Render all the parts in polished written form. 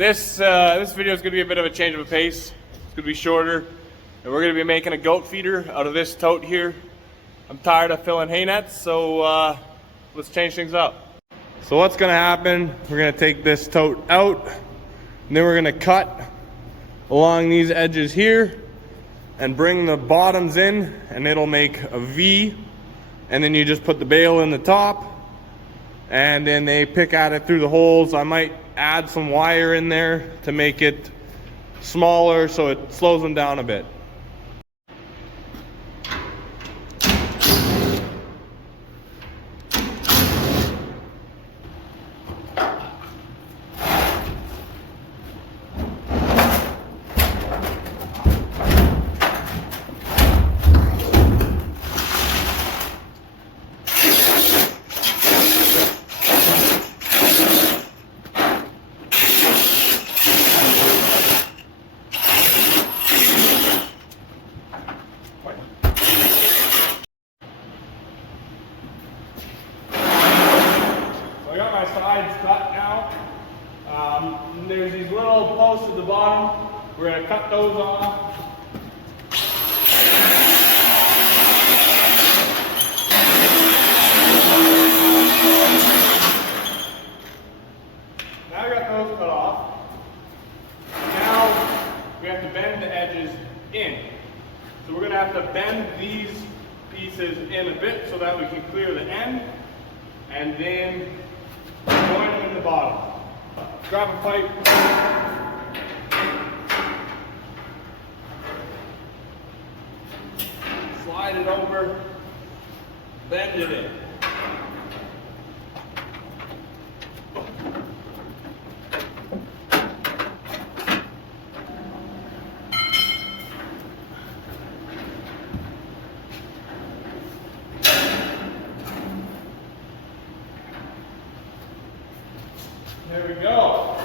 This video is going to be a bit of a change of a pace. It's going to be shorter, and we're going to be making a goat feeder out of this tote here. I'm tired of filling hay nets, so let's change things up. So what's going to happen, we're going to take this tote out, and then we're going to cut along these edges here and bring the bottoms in, and it'll make a V, and then you just put the bale in the top, and then they pick at it through the holes. I might add some wire in there to make it smaller so it slows them down a bit. I got my sides cut now. There's these little posts at the bottom. We're going to cut those off. Now I got those cut off. Now we have to bend the edges in. So we're going to have to bend these pieces in a bit so that we can clear the end, and then join them in the bottom. Grab a pipe. Slide it over. Bend it in. There we go.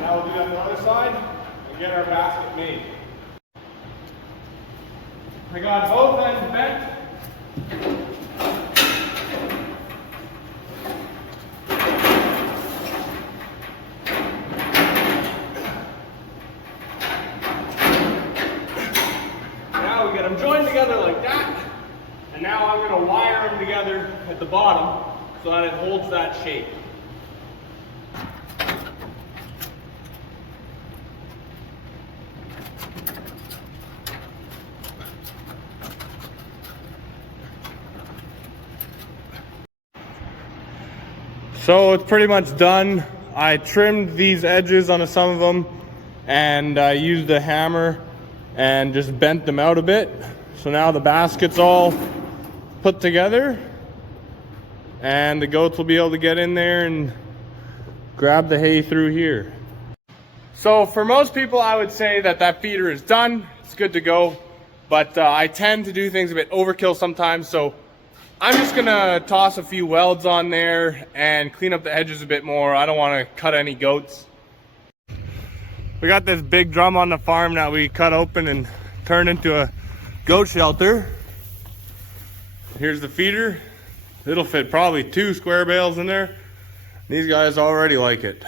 Now we'll do that on the other side and get our basket made. I got both ends bent. Now we get them joined together like that. And now I'm going to wire them together at the bottom so that it holds that shape. So it's pretty much done. I trimmed these edges on some of them, and I used a hammer and just bent them out a bit. So now the basket's all put together, and the goats will be able to get in there and grab the hay through here. So for most people, I would say that feeder is done. It's good to go, but I tend to do things a bit overkill sometimes, so I'm just gonna toss a few welds on there and clean up the edges a bit more. I don't wanna cut any goats. We got this big drum on the farm that we cut open and turned into a goat shelter. Here's the feeder. It'll fit probably 2 square bales in there. These guys already like it.